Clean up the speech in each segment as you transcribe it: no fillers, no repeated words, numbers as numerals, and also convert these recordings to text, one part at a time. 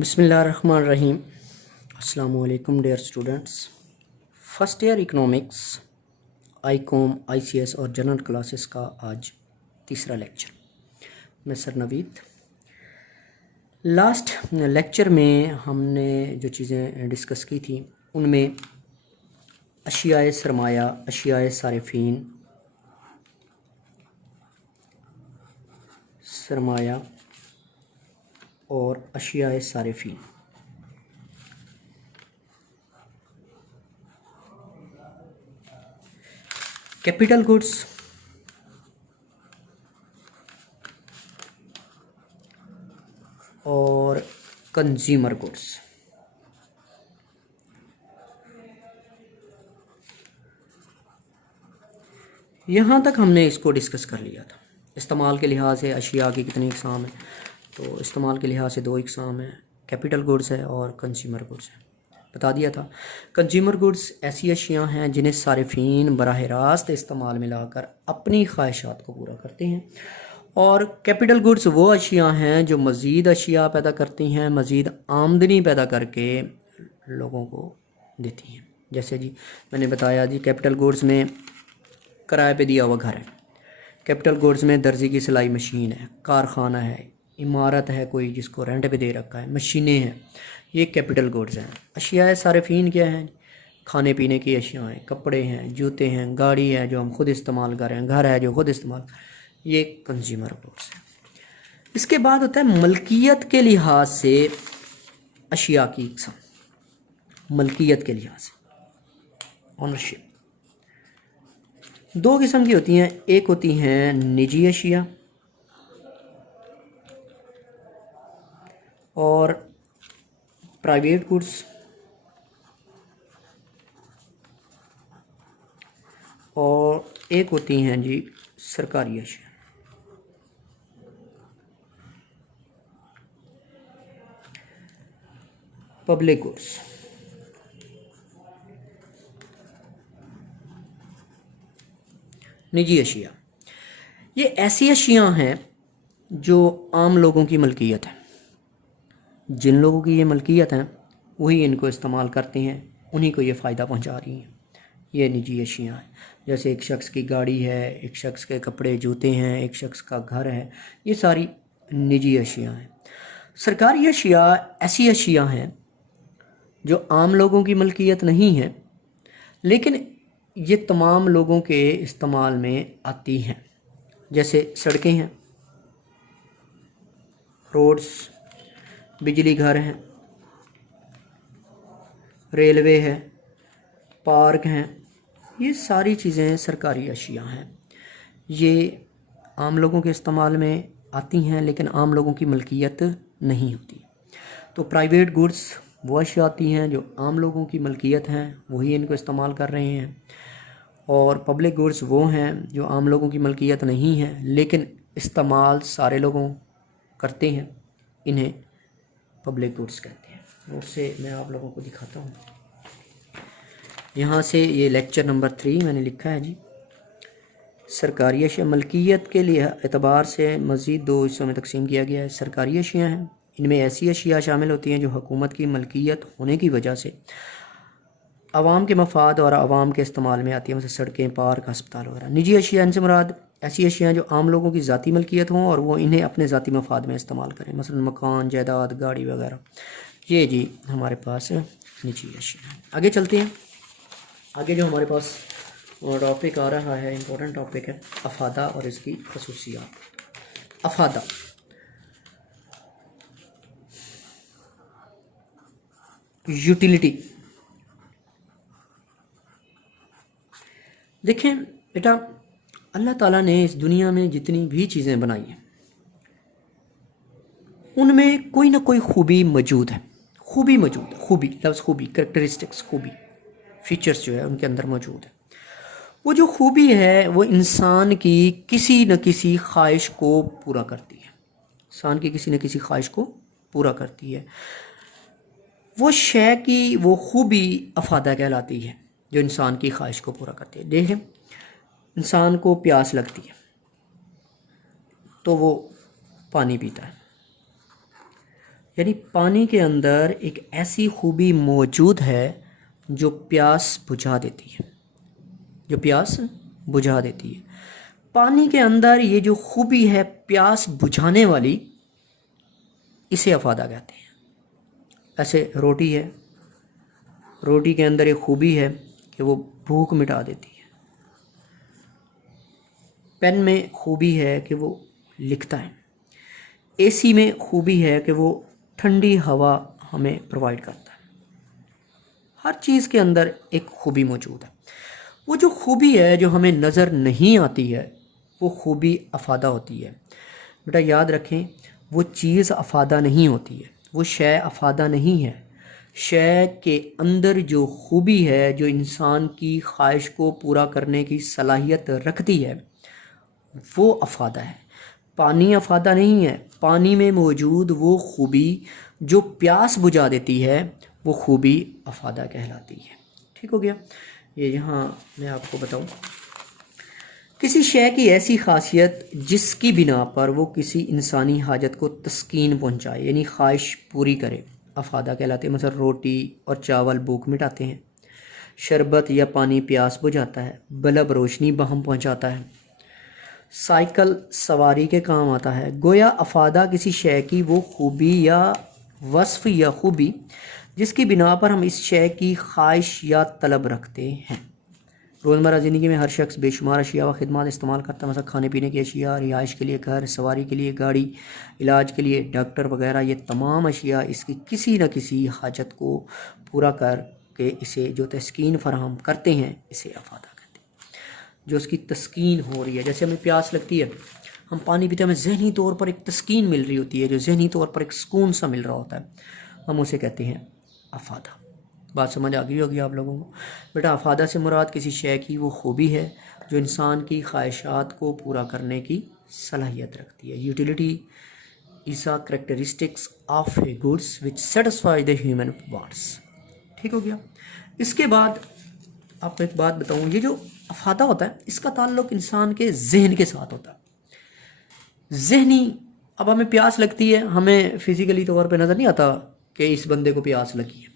بسم اللہ الرحمن الرحیم۔ السلام علیکم dear students, first year economics I com I C S اور جنرل کلاسز کا آج تیسرا لیکچر۔ میں سر نوید۔ لاسٹ لیکچر میں ہم نے جو چیزیں ڈسکس کی تھیں ان میں اشیاء سرمایہ، اشیاء صارفین، سرمایہ اور اشیاء صارفین۔ کیپٹل گڈس اور کنزیومر گڈس۔ یہاں تک ہم نے اس کو ڈسکس کر لیا تھا۔ استعمال کے لحاظ سے اشیاء کی کتنی اقسام ہیں؟ تو استعمال کے لحاظ سے 2 اقسام ہیں، کیپٹل گڈس ہے اور کنزیومر گڈس ہے۔ بتا دیا تھا کنزیومر گڈس ایسی اشیاء ہیں جنہیں صارفین براہ راست استعمال میں لا کر اپنی خواہشات کو پورا کرتے ہیں، اور کیپٹل گڈس وہ اشیاء ہیں جو مزید اشیاء پیدا کرتی ہیں، مزید آمدنی پیدا کر کے لوگوں کو دیتی ہیں۔ جیسے میں نے بتایا کیپٹل گڈس میں کرائے پہ دیا ہوا گھر ہے، کیپٹل گڈس میں درزی کی سلائی مشین ہے، کارخانہ ہے، عمارت ہے کوئی جس کو رینٹ پہ دے رکھا ہے، مشینیں ہیں، یہ کیپٹل گڈس ہیں۔ اشیاء صارفین کیا ہیں؟ کھانے پینے کی اشیاء ہیں، کپڑے ہیں، جوتے ہیں، گاڑی ہے جو ہم خود استعمال کر رہے ہیں، گھر ہے جو خود استعمال کر رہے ہیں، یہ کنزیومر گڈس ہیں۔ اس کے بعد ہوتا ہے ملکیت کے لحاظ سے اشیاء کی اقسام۔ ملکیت کے لحاظ سے اونرشپ 2 قسم کی ہوتی ہیں، ایک ہوتی ہیں نجی اشیاء اور پرائیویٹ گڈس، اور ایک ہوتی ہیں سرکاری اشیاء۔ Public goods. نجی اشیاء یہ ایسی اشیاء ہیں جو عام لوگوں کی ملکیت ہے، جن لوگوں کی یہ ملکیت ہیں وہی ان کو استعمال کرتے ہیں، انہی کو یہ فائدہ پہنچا رہی ہیں، یہ نجی اشیاء ہیں۔ جیسے ایک شخص کی گاڑی ہے، ایک شخص کے کپڑے جوتے ہیں، ایک شخص کا گھر ہے، یہ ساری نجی اشیاء ہیں۔ سرکاری اشیاء ایسی اشیاء ہیں جو عام لوگوں کی ملکیت نہیں ہیں، لیکن یہ تمام لوگوں کے استعمال میں آتی ہیں۔ جیسے سڑکیں ہیں، روڈز، بجلی گھر ہیں، ریلوے ہے، پارک ہیں، یہ ساری چیزیں سرکاری اشیاء ہیں۔ یہ عام لوگوں کے استعمال میں آتی ہیں لیکن عام لوگوں کی ملکیت نہیں ہوتی۔ تو پرائیویٹ گڈس وہ اشیاء آتی ہیں جو عام لوگوں کی ملکیت ہیں، وہی ان کو استعمال کر رہے ہیں، اور پبلک گڈس وہ ہیں جو عام لوگوں کی ملکیت نہیں ہیں لیکن استعمال سارے لوگوں کرتے ہیں، انہیں پبلک گڈس کہتے ہیں۔ اور سے میں آپ لوگوں کو دکھاتا ہوں، یہاں سے یہ لیکچر نمبر 3 میں نے لکھا ہے سرکاری اشیاء ملکیت کے لیے اعتبار سے مزید 2 حصوں میں تقسیم کیا گیا ہے۔ سرکاری اشیاء ہیں، ان میں ایسی اشیاء شامل ہوتی ہیں جو حکومت کی ملکیت ہونے کی وجہ سے عوام کے مفاد اور عوام کے استعمال میں آتی ہیں، مثلا سڑکیں، پارک، ہسپتال وغیرہ۔ نجی اشیاء ان سے مراد ایسی اشیاء جو عام لوگوں کی ذاتی ملکیت ہوں اور وہ انہیں اپنے ذاتی مفاد میں استعمال کریں، مثلا مکان، جائیداد، گاڑی وغیرہ۔ یہ ہمارے پاس نجی اشیاء ہیں۔ آگے چلتے ہیں۔ آگے جو ہمارے پاس ٹاپک آ رہا ہے، امپورٹنٹ ٹاپک ہے افادہ اور اس کی خصوصیات۔ افادہ یوٹیلیٹی۔ دیکھیں بیٹا، اللہ تعالیٰ نے اس دنیا میں جتنی بھی چیزیں بنائی ہیں ان میں کوئی نہ کوئی خوبی موجود ہے۔ خوبی موجود ہے، خوبی، لفظ خوبی، کریکٹرسٹکس، خوبی، فیچرز جو ہے ان کے اندر موجود ہے۔ وہ جو خوبی ہے وہ انسان کی کسی نہ کسی خواہش کو پورا کرتی ہے، انسان کی کسی نہ کسی خواہش کو پورا کرتی ہے۔ وہ شے کی وہ خوبی افادہ کہلاتی ہے جو انسان کی خواہش کو پورا کرتی ہے۔ دیکھیں، انسان کو پیاس لگتی ہے تو وہ پانی پیتا ہے، یعنی پانی کے اندر ایک ایسی خوبی موجود ہے جو پیاس بجھا دیتی ہے، جو پیاس بجھا دیتی ہے۔ پانی کے اندر یہ جو خوبی ہے پیاس بجھانے والی، اسے افادہ کہتے ہیں۔ ایسے روٹی ہے، روٹی کے اندر ایک خوبی ہے کہ وہ بھوک مٹا دیتی ہے۔ پین میں خوبی ہے کہ وہ لکھتا ہے۔ اے سی میں خوبی ہے کہ وہ ٹھنڈی ہوا ہمیں پرووائڈ کرتا ہے۔ ہر چیز کے اندر ایک خوبی موجود ہے۔ وہ جو خوبی ہے جو ہمیں نظر نہیں آتی ہے، وہ خوبی افادہ ہوتی ہے۔ بیٹا یاد رکھیں، وہ چیز افادہ نہیں ہوتی ہے، وہ شے افادہ نہیں ہے۔ شے کے اندر جو خوبی ہے، جو انسان کی خواہش کو پورا کرنے کی صلاحیت رکھتی ہے، وہ افادہ ہے۔ پانی افادہ نہیں ہے۔ پانی میں موجود وہ خوبی جو پیاس بجھا دیتی ہے، وہ خوبی افادہ کہلاتی ہے۔ ٹھیک ہو گیا؟ یہ یہاں میں آپ کو بتاؤں، کسی شے کی ایسی خاصیت جس کی بنا پر وہ کسی انسانی حاجت کو تسکین پہنچائے، یعنی خواہش پوری کرے، افادہ کہلاتے ہیں۔ مثلا روٹی اور چاول بھوک مٹاتے ہیں، شربت یا پانی پیاس بجھاتا ہے، بلب روشنی بہم پہنچاتا ہے، سائیکل سواری کے کام آتا ہے۔ گویا افادہ کسی شے کی وہ خوبی یا وصف یا خوبی جس کی بنا پر ہم اس شے کی خواہش یا طلب رکھتے ہیں۔ روزمرہ زندگی میں ہر شخص بے شمار اشیاء و خدمات استعمال کرتا ہے، مثلا کھانے پینے کی اشیاء، رہائش کے لیے گھر، سواری کے لیے گاڑی، علاج کے لیے ڈاکٹر وغیرہ۔ یہ تمام اشیاء اس کی کسی نہ کسی حاجت کو پورا کر کے اسے جو تسکین فراہم کرتے ہیں، اسے افادہ کہتے ہیں۔ جو اس کی تسکین ہو رہی ہے، جیسے ہمیں پیاس لگتی ہے، ہم پانی پیتے ہیں، ہمیں ذہنی طور پر ایک تسکین مل رہی ہوتی ہے، جو ذہنی طور پر ایک سکون سا مل رہا ہوتا ہے، ہم اسے کہتے ہیں افادہ۔ بات سمجھ آ گئی ہوگی آپ لوگوں کو؟ بیٹا افادہ سے مراد کسی شے کی وہ خوبی ہے جو انسان کی خواہشات کو پورا کرنے کی صلاحیت رکھتی ہے۔ Utility is a characteristics of a goods which satisfy the human wants. ٹھیک ہو گیا؟ اس کے بعد آپ کو ایک بات بتاؤں، یہ جو افادہ ہوتا ہے اس کا تعلق انسان کے ذہن کے ساتھ ہوتا ہے۔ ذہنی، اب ہمیں پیاس لگتی ہے، ہمیں فزیکلی طور پہ نظر نہیں آتا کہ اس بندے کو پیاس لگی ہے،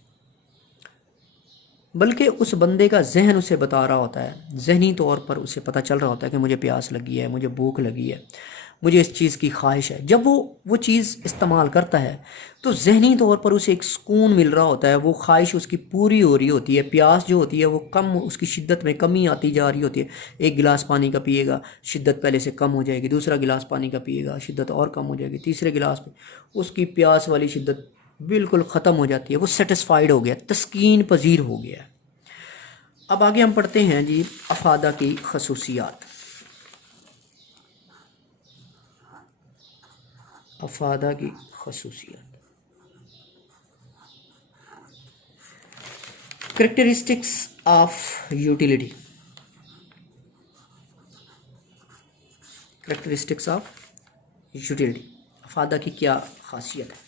بلکہ اس بندے کا ذہن اسے بتا رہا ہوتا ہے، ذہنی طور پر اسے پتہ چل رہا ہوتا ہے کہ مجھے پیاس لگی ہے، مجھے بھوک لگی ہے، مجھے اس چیز کی خواہش ہے۔ جب وہ چیز استعمال کرتا ہے تو ذہنی طور پر اسے ایک سکون مل رہا ہوتا ہے، وہ خواہش اس کی پوری ہو رہی ہوتی ہے، پیاس جو ہوتی ہے وہ کم، اس کی شدت میں کمی آتی جا رہی ہوتی ہے۔ ایک گلاس پانی کا پیے گا، شدت پہلے سے کم ہو جائے گی، دوسرا گلاس پانی کا پیے گا، شدت اور کم ہو جائے گی، تیسرے گلاس پہ اس کی پیاس والی شدت بالکل ختم ہو جاتی ہے، وہ سیٹسفائیڈ ہو گیا، تسکین پذیر ہو گیا ہے۔ اب آگے ہم پڑھتے ہیں جی افادہ کی خصوصیات۔ افادہ کی خصوصیات، characteristics of utility. Characteristics of utility, افادہ کی کیا خاصیت ہے؟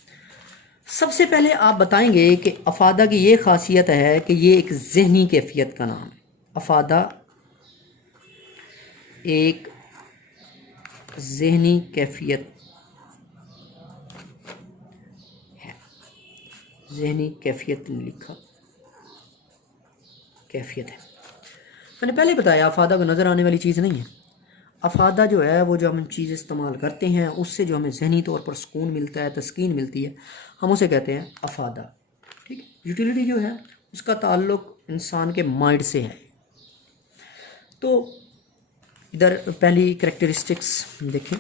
سب سے پہلے آپ بتائیں گے کہ افادہ کی یہ خاصیت ہے کہ یہ ایک ذہنی کیفیت کا نام ہے۔ افادہ ایک ذہنی کیفیت ہے، ذہنی کیفیت نے لکھا، کیفیت ہے۔ میں نے پہلے بتایا افادہ کو نظر آنے والی چیز نہیں ہے۔ افادہ جو ہے وہ جو ہم چیز استعمال کرتے ہیں اس سے جو ہمیں ذہنی طور پر سکون ملتا ہے، تسکین ملتی ہے، ہم اسے کہتے ہیں افادہ۔ ٹھیک ہے؟ یوٹیلیٹی جو ہے اس کا تعلق انسان کے مائنڈ سے ہے۔ تو ادھر پہلی کریکٹرسٹکس دیکھیں،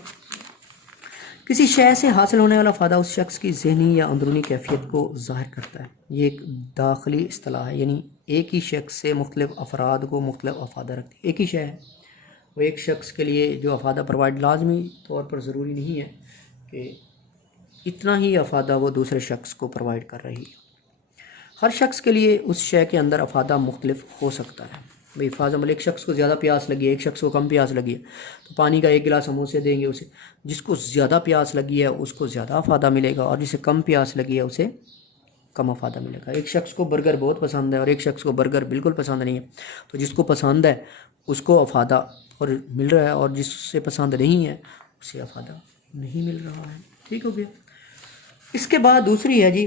کسی شے سے حاصل ہونے والا فائدہ اس شخص کی ذہنی یا اندرونی کیفیت کو ظاہر کرتا ہے۔ یہ ایک داخلی اصطلاح ہے، یعنی ایک ہی شخص سے مختلف افراد کو مختلف افادہ رکھتی ہے۔ ایک ہی شے ہے، وہ ایک شخص کے لیے جو افادہ پرووائڈ لازمی طور پر ضروری نہیں ہے کہ اتنا ہی افادہ وہ دوسرے شخص کو پرووائڈ کر رہی ہے۔ ہر شخص کے لیے اس شے کے اندر افادہ مختلف ہو سکتا ہے۔ بھئی فار ایگزامپل ایک شخص کو زیادہ پیاس لگی ہے، ایک شخص کو کم پیاس لگی ہے، تو پانی کا ایک گلاس ہم اسے دیں گے، اسے جس کو زیادہ پیاس لگی ہے اس کو زیادہ افادہ ملے گا، اور جسے کم پیاس لگی ہے اسے کم افادہ ملے گا۔ ایک شخص کو برگر بہت پسند ہے اور ایک شخص کو برگر بالکل پسند نہیں ہے، تو جس کو پسند ہے اس کو افادہ اور مل رہا ہے، اور جس سے پسند نہیں ہے اسے افادہ نہیں مل رہا ہے۔ ٹھیک ہو گیا؟ اس کے بعد دوسری ہے جی،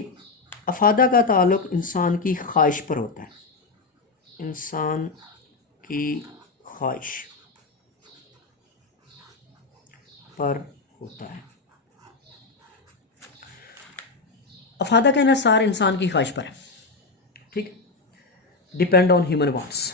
افادہ کا تعلق انسان کی خواہش پر ہوتا ہے، انسان کی خواہش پر ہوتا ہے۔ افادہ کا انحصار انسان کی خواہش پر ہے، ٹھیک، ڈپینڈ آن ہیومن وانٹس۔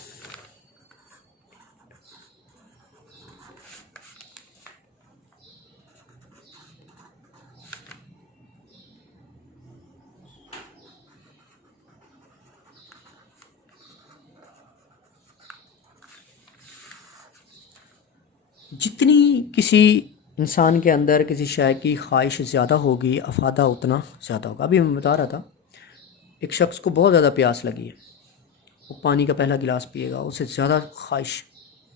جتنی کسی انسان کے اندر کسی شے کی خواہش زیادہ ہوگی، افادہ اتنا زیادہ ہوگا۔ ابھی میں بتا رہا تھا، ایک شخص کو بہت زیادہ پیاس لگی ہے، وہ پانی کا پہلا گلاس پیے گا، اسے زیادہ خواہش،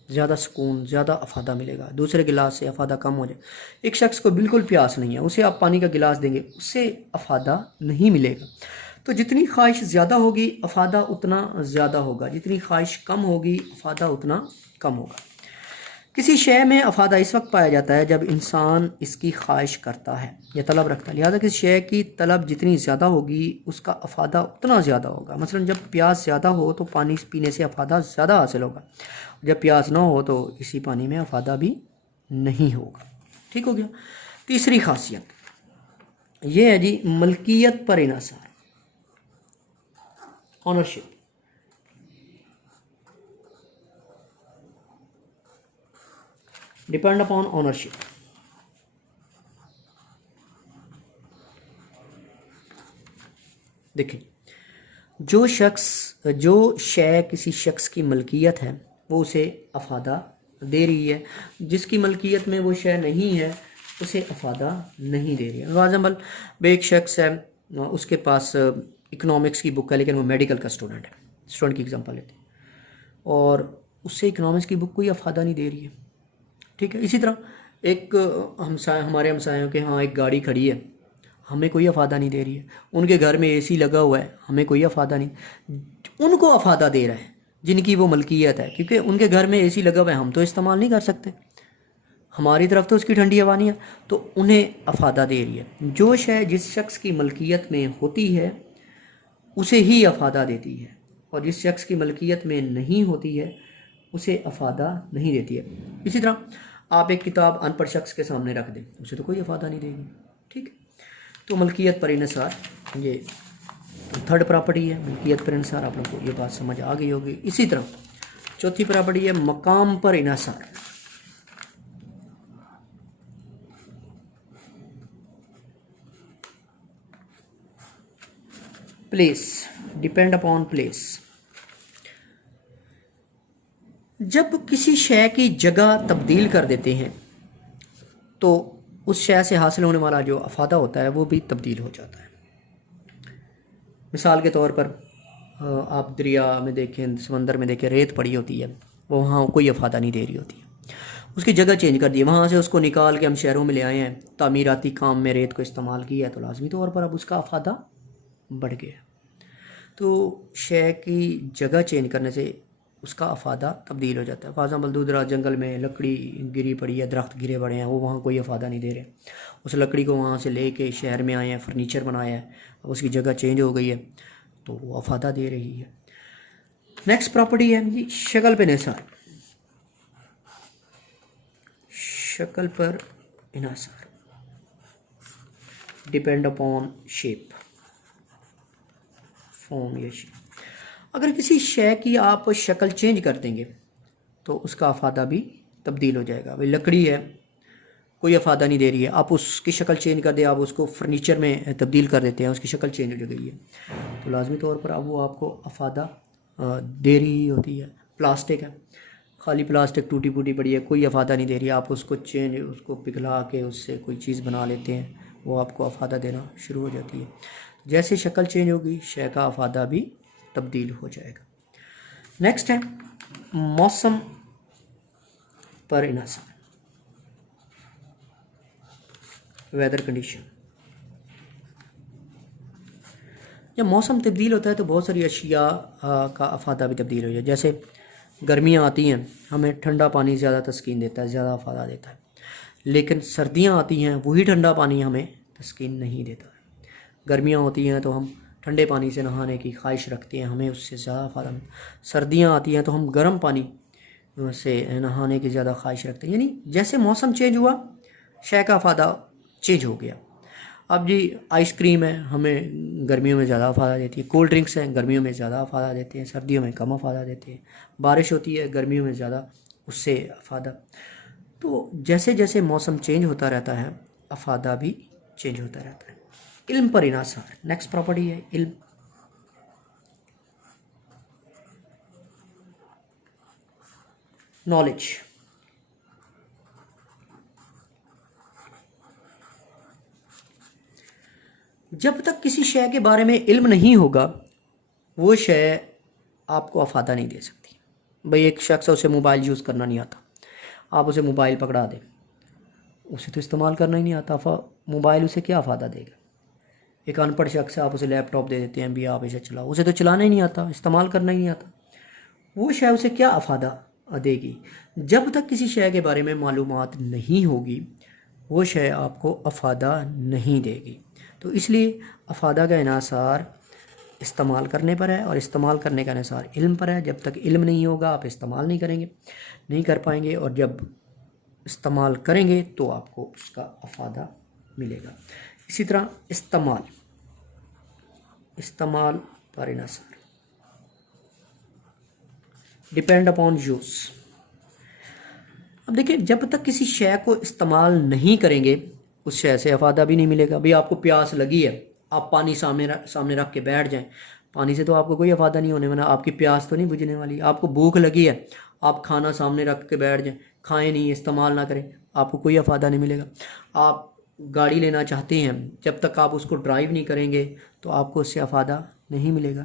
زیادہ سکون، زیادہ افادہ ملے گا۔ دوسرے گلاس سے افادہ کم ہو جائے۔ ایک شخص کو بالکل پیاس نہیں ہے، اسے آپ پانی کا گلاس دیں گے، اسے افادہ نہیں ملے گا۔ تو جتنی خواہش زیادہ ہوگی، افادہ اتنا زیادہ ہوگا، جتنی خواہش کم ہوگی، افادہ اتنا کم ہوگا۔ کسی شے میں افادہ اس وقت پایا جاتا ہے جب انسان اس کی خواہش کرتا ہے یا طلب رکھتا ہے، لہذا کسی شے کی طلب جتنی زیادہ ہوگی اس کا افادہ اتنا زیادہ ہوگا۔ مثلا جب پیاس زیادہ ہو تو پانی پینے سے افادہ زیادہ حاصل ہوگا، جب پیاس نہ ہو تو اسی پانی میں افادہ بھی نہیں ہوگا۔ ٹھیک ہو گیا۔ تیسری خاصیت یہ ہے جی، ملکیت پر انحصار، اونرشپ۔ Depend upon ownership. دیکھیں، جو شے کسی شخص کی ملکیت ہے وہ اسے افادہ دے رہی ہے، جس کی ملکیت میں وہ شے نہیں ہے اسے افادہ نہیں دے رہی ہے۔ فار ایگزامپل، ایک شخص ہے، اس کے پاس اکنامکس کی بک ہے لیکن وہ میڈیکل کا اسٹوڈنٹ ہے، اسٹوڈنٹ کی ایگزامپل لیتے ہیں، اور اس سے اکنامکس کی بک کوئی افادہ نہیں دے رہی ہے، ٹھیک ہے۔ اسی طرح ایک ہمارے ہمسایوں کے ہاں ایک گاڑی کھڑی ہے، ہمیں کوئی افادہ نہیں دے رہی ہے۔ ان کے گھر میں اے سی لگا ہوا ہے، ہمیں کوئی افادہ نہیں، ان کو افادہ دے رہا ہے جن کی وہ ملکیت ہے، کیونکہ ان کے گھر میں اے سی لگا ہوا ہے، ہم تو استعمال نہیں کر سکتے، ہماری طرف تو اس کی ٹھنڈی ہوا نہیں ہے، تو انہیں افادہ دے رہی ہے۔ جو شے جس شخص کی ملکیت میں ہوتی ہے اسے ہی افادہ دیتی ہے، اور جس شخص کی ملکیت میں نہیں ہوتی ہے اسے افادہ نہیں دیتی ہے۔ اسی طرح آپ ایک کتاب ان پڑھ شخص کے سامنے رکھ دیں، اسے تو کوئی افادہ نہیں دے گی، ٹھیک ہے۔ تو ملکیت پر انحصار یہ تھرڈ پراپرٹی ہے، ملکیت پر انحصار۔ آپ لوگوں کو یہ بات سمجھ آ گئی ہوگی۔ اسی طرح چوتھی پراپرٹی ہے مقام پر انحصار، پلیس، ڈپینڈ اپون پلیس۔ جب کسی شے کی جگہ تبدیل کر دیتے ہیں تو اس شے سے حاصل ہونے والا جو افادہ ہوتا ہے وہ بھی تبدیل ہو جاتا ہے۔ مثال کے طور پر آپ دریا میں دیکھیں، سمندر میں دیکھیں، ریت پڑی ہوتی ہے، وہ وہاں کوئی افادہ نہیں دے رہی ہوتی ہے، اس کی جگہ چینج کر دی، وہاں سے اس کو نکال کے ہم شہروں میں لے آئے ہیں، تعمیراتی کام میں ریت کو استعمال کیا ہے، تو لازمی طور پر اب اس کا افادہ بڑھ گیا۔ تو شے کی جگہ چینج کرنے سے اس کا افادہ تبدیل ہو جاتا ہے۔ فار ایگزامپل، دودھرا جنگل میں لکڑی گری پڑی ہے، درخت گرے پڑے ہیں، وہ وہاں کوئی افادہ نہیں دے رہے، اس لکڑی کو وہاں سے لے کے شہر میں آئے ہیں، فرنیچر بنایا ہے، اب اس کی جگہ چینج ہو گئی ہے تو وہ افادہ دے رہی ہے۔ نیکسٹ پراپرٹی ہے جی، شکل پہ انحصار، شکل پر انحصار، ڈپینڈ اپون شیپ، فارم یا شیپ۔ اگر کسی شے کی آپ شکل چینج کر دیں گے تو اس کا افادہ بھی تبدیل ہو جائے گا۔ بھائی لکڑی ہے، کوئی افادہ نہیں دے رہی ہے، آپ اس کی شکل چینج کر دیں، آپ اس کو فرنیچر میں تبدیل کر دیتے ہیں، اس کی شکل چینج ہو گئی ہے تو لازمی طور پر اب وہ آپ کو افادہ دے رہی ہوتی ہے۔ پلاسٹک ہے، خالی پلاسٹک ٹوٹی پھوٹی پڑی ہے، کوئی افادہ نہیں دے رہی ہے، آپ اس کو اس کو پگھلا کے اس سے کوئی چیز بنا لیتے ہیں، وہ آپ کو افادہ دینا شروع ہو جاتی ہے۔ جیسے شکل چینج ہوگی، شے کا افادہ بھی تبدیل ہو جائے گا۔ نیکسٹ ہے موسم پر انحصار، ویدر کنڈیشن۔ جب موسم تبدیل ہوتا ہے تو بہت ساری اشیاء کا افادہ بھی تبدیل ہو جائے، جیسے گرمیاں آتی ہیں، ہمیں ٹھنڈا پانی زیادہ تسکین دیتا ہے، زیادہ افادہ دیتا ہے، لیکن سردیاں آتی ہیں، وہی ٹھنڈا پانی ہمیں تسکین نہیں دیتا ہے۔ گرمیاں ہوتی ہیں تو ہم ٹھنڈے پانی سے نہانے کی خواہش رکھتے ہیں، ہمیں اس سے زیادہ افادہ سردیاں آتی ہیں تو ہم گرم پانی سے نہانے کی زیادہ خواہش رکھتے ہیں. یعنی جیسے موسم چینج ہوا شے کا افادہ چینج ہو گیا. اب جی آئس کریم ہے، ہمیں گرمیوں میں زیادہ افادہ دیتی ہے. کولڈ ڈرنکس ہیں، گرمیوں میں زیادہ افادہ دیتے ہیں، سردیوں میں کم افادہ دیتے ہیں. بارش ہوتی ہے گرمیوں میں زیادہ اس سے افادہ. تو جیسے جیسے موسم چینج ہوتا رہتا ہے افادہ بھی چینج ہوتا رہتا ہے. علم پر انحصار نیکسٹ پراپرٹی ہے علم. نالج. جب تک کسی شے کے بارے میں علم نہیں ہوگا وہ شے آپ کو افادہ نہیں دے سکتی. بھئی ایک شخص ہے اسے موبائل یوز کرنا نہیں آتا، آپ اسے موبائل پکڑا دیں، اسے تو استعمال کرنا ہی نہیں آتا، موبائل اسے کیا افادہ دے گا. ایک ان پڑھ شخص ہے، آپ اسے لیپ ٹاپ دے دیتے ہیں بھی آپ اسے چلاؤ، اسے تو چلانا ہی نہیں آتا، استعمال کرنا ہی نہیں آتا، وہ شے اسے کیا افادہ دے گی. جب تک کسی شے کے بارے میں معلومات نہیں ہوگی وہ شے آپ کو افادہ نہیں دے گی. تو اس لیے افادہ کا انحصار استعمال کرنے پر ہے اور استعمال کرنے کا انحصار علم پر ہے. جب تک علم نہیں ہوگا آپ استعمال نہیں کریں گے، نہیں کر پائیں گے، اور جب استعمال کریں گے تو آپ کو اس کا افادہ ملے گا. اسی طرح استعمال پر انحصار ڈپینڈ اپون یوز. اب دیکھیں جب تک کسی شے کو استعمال نہیں کریں گے اس شے سے افادہ بھی نہیں ملے گا. بھئی آپ کو پیاس لگی ہے، آپ پانی سامنے رکھ کے بیٹھ جائیں، پانی سے تو آپ کو کوئی افادہ نہیں ہونے والا، آپ کی پیاس تو نہیں بجھنے والی. آپ کو بھوک لگی ہے، آپ کھانا سامنے رکھ کے بیٹھ جائیں، کھائیں نہیں، استعمال نہ کریں، آپ کو کوئی افادہ نہیں ملے گا. آپ گاڑی لینا چاہتے ہیں، جب تک آپ اس کو ڈرائیو نہیں کریں گے تو آپ کو اس سے افادہ نہیں ملے گا.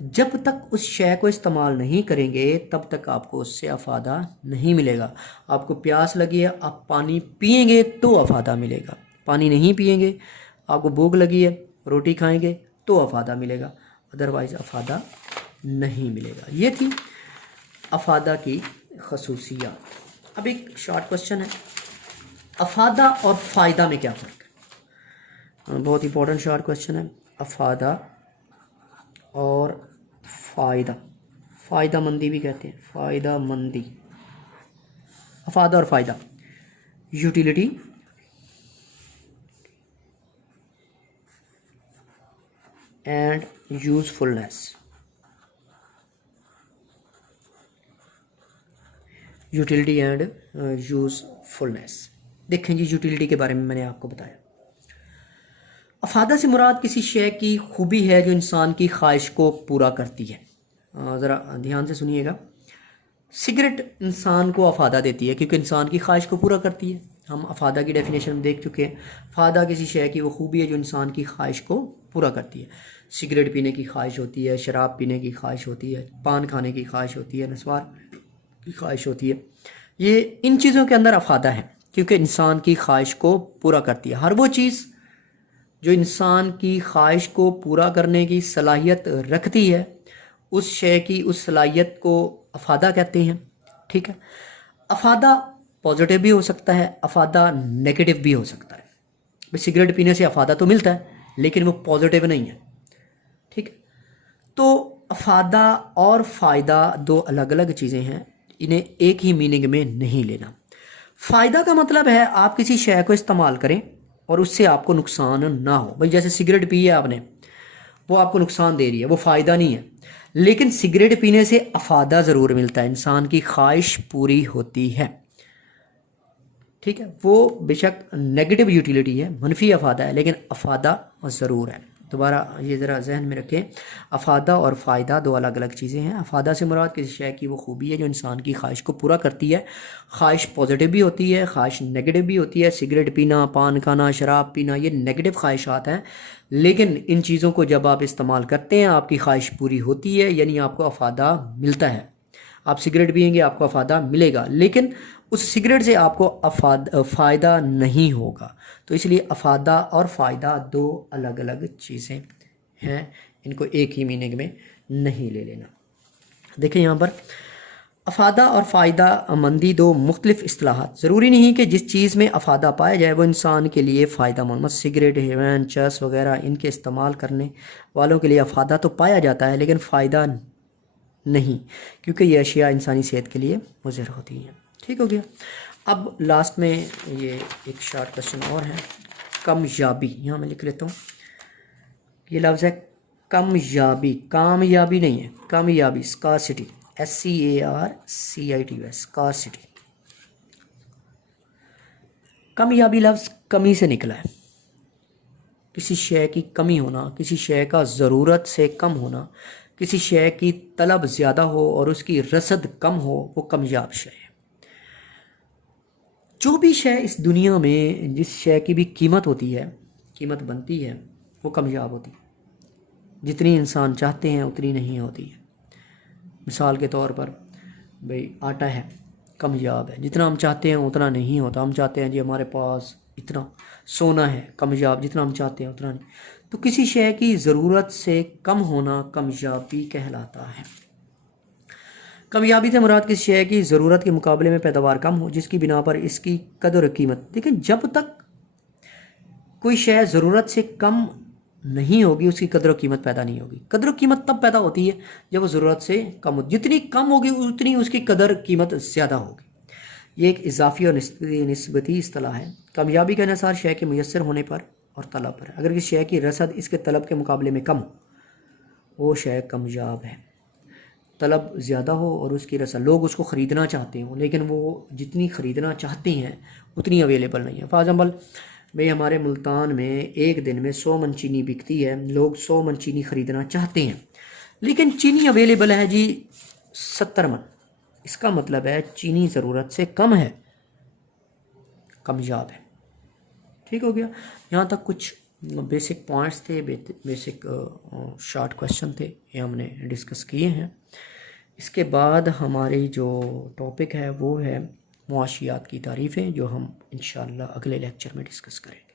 جب تک اس شے کو استعمال نہیں کریں گے تب تک آپ کو اس سے افادہ نہیں ملے گا. آپ کو پیاس لگی ہے، آپ پانی پئیں گے تو افادہ ملے گا. پانی نہیں پئیں گے، آپ کو بھوک لگی ہے، روٹی کھائیں گے تو افادہ ملے گا، ادروائز افادہ نہیں ملے گا. یہ تھی افادہ کی خصوصیات. اب ایک شارٹ کوسچن ہے، افادہ اور فائدہ میں کیا فرق ہے؟ بہت امپورٹنٹ شارٹ کوسچن ہے. افادہ اور فائدہ مندی بھی کہتے ہیں، فائدہ مندی. افادہ اور فائدہ، utility and usefulness. Utility and usefulness. دیکھیں جی یوٹیلیٹی کے بارے میں نے آپ کو بتایا. افادہ سے مراد کسی شے کی خوبی ہے جو انسان کی خواہش کو پورا کرتی ہے. ذرا دھیان سے سنیے گا. سگریٹ انسان کو افادہ دیتی ہے کیونکہ انسان کی خواہش کو پورا کرتی ہے. ہم افادہ کی ڈیفینیشن دیکھ چکے ہیں. افادہ کسی شے کی وہ خوبی ہے جو انسان کی خواہش کو پورا کرتی ہے. سگریٹ پینے کی خواہش ہوتی ہے، شراب پینے کی خواہش ہوتی ہے، پان کھانے کی خواہش ہوتی ہے، نسوار کی خواہش ہوتی ہے. یہ ان چیزوں کے اندر افادہ ہے کیونکہ انسان کی خواہش کو پورا کرتی ہے. ہر وہ چیز جو انسان کی خواہش کو پورا کرنے کی صلاحیت رکھتی ہے اس شے کی اس صلاحیت کو افادہ کہتے ہیں. ٹھیک ہے. افادہ پازیٹیو بھی ہو سکتا ہے، افادہ نیگیٹو بھی ہو سکتا ہے. سگریٹ پینے سے افادہ تو ملتا ہے لیکن وہ پازیٹیو نہیں ہے. ٹھیک ہے. تو افادہ اور فائدہ دو الگ الگ چیزیں ہیں، انہیں ایک ہی میننگ میں نہیں لینا. فائدہ کا مطلب ہے آپ کسی شے کو استعمال کریں اور اس سے آپ کو نقصان نہ ہو. بھئی جیسے سگریٹ پی ہے آپ نے، وہ آپ کو نقصان دے رہی ہے، وہ فائدہ نہیں ہے. لیکن سگریٹ پینے سے افادہ ضرور ملتا ہے، انسان کی خواہش پوری ہوتی ہے. ٹھیک ہے. وہ بے شک نیگیٹو یوٹیلیٹی ہے، منفی افادہ ہے، لیکن افادہ ضرور ہے. دوبارہ یہ ذرا ذہن میں رکھیں، افادہ اور فائدہ دو الگ الگ چیزیں ہیں. افادہ سے مراد کسی شے کی وہ خوبی ہے جو انسان کی خواہش کو پورا کرتی ہے. خواہش پازیٹیو بھی ہوتی ہے، خواہش نیگیٹو بھی ہوتی ہے. سگریٹ پینا، پان کھانا، شراب پینا یہ نیگیٹو خواہشات ہیں، لیکن ان چیزوں کو جب آپ استعمال کرتے ہیں آپ کی خواہش پوری ہوتی ہے، یعنی آپ کو افادہ ملتا ہے. آپ سگریٹ پئیں گے آپ کو افادہ ملے گا، لیکن اس سگریٹ سے آپ کو فائدہ نہیں ہوگا. تو اس لیے افادہ اور فائدہ دو الگ الگ چیزیں ہیں، ان کو ایک ہی میننگ میں نہیں لے لینا. دیکھیں یہاں پر افادہ اور فائدہ مندی دو مختلف اصطلاحات. ضروری نہیں کہ جس چیز میں افادہ پایا جائے وہ انسان کے لیے فائدہ مند. سگریٹ، ہیروئن، چرس وغیرہ ان کے استعمال کرنے والوں کے لیے افادہ تو پایا جاتا ہے لیکن فائدہ نہیں، کیونکہ یہ اشیاء انسانی صحت کے لیے مضر ہوتی ہیں. ٹھیک ہو گیا. اب لاسٹ میں یہ ایک شارٹ کوشچن اور ہے، کامیابی. یہاں میں لکھ لیتا ہوں، یہ لفظ ہے کامیابی، کامیابی نہیں ہے، کامیابی، اسکارسٹی، SCARCITY، اسکارسٹی. کامیابی لفظ کمی سے نکلا ہے. کسی شے کی کمی ہونا، کسی شے کا ضرورت سے کم ہونا، کسی شے کی طلب زیادہ ہو اور اس کی رسد کم ہو، وہ کامیاب شے ہے. جو بھی شے اس دنیا میں، جس شے کی بھی قیمت ہوتی ہے، قیمت بنتی ہے، وہ کامیاب ہوتی ہے. جتنی انسان چاہتے ہیں اتنی نہیں ہوتی ہے. مثال کے طور پر بھئی آٹا ہے، کامیاب ہے. جتنا ہم چاہتے ہیں اتنا نہیں ہوتا. ہم چاہتے ہیں جی ہمارے پاس اتنا سونا ہے، کامیاب. جتنا ہم چاہتے ہیں اتنا نہیں. تو کسی شے کی ضرورت سے کم ہونا کامیابی کہلاتا ہے. کامیابی سے مراد کسی شے کی ضرورت کے مقابلے میں پیداوار کم ہو، جس کی بنا پر اس کی قدر و قیمت. دیکھیں، جب تک کوئی شے ضرورت سے کم نہیں ہوگی اس کی قدر و قیمت پیدا نہیں ہوگی. قدر و قیمت تب پیدا ہوتی ہے جب وہ ضرورت سے کم ہو. جتنی کم ہوگی اتنی اس کی قدر قیمت زیادہ ہوگی. یہ ایک اضافی اور نسبتی اصطلاح ہے. کامیابی کا انحصار شے کے میسر ہونے پر اور طلب پر ہے. اگر کسی شے کی رسد اس کے طلب کے مقابلے میں کم ہو، وہ شے کامیاب ہے. طلب زیادہ ہو اور اس کی رسد، لوگ اس کو خریدنا چاہتے ہوں لیکن وہ جتنی خریدنا چاہتے ہیں اتنی اویلیبل نہیں ہے. فار ایگزامپل بھئی ہمارے ملتان میں ایک دن میں 100 من چینی بکتی ہے. لوگ 100 من چینی خریدنا چاہتے ہیں لیکن چینی اویلیبل ہے جی 70 من. اس کا مطلب ہے چینی ضرورت سے کم ہے، کامیاب ہے. ٹھیک ہو گیا. یہاں تک کچھ بیسک پوائنٹس تھے، بیسک شارٹ کویشچن تھے، یہ ہم نے ڈسکس کیے ہیں. اس کے بعد ہماری جو ٹاپک ہے وہ ہے معاشیات کی تعریفیں، جو ہم انشاءاللہ اگلے لیکچر میں ڈسکس کریں گے.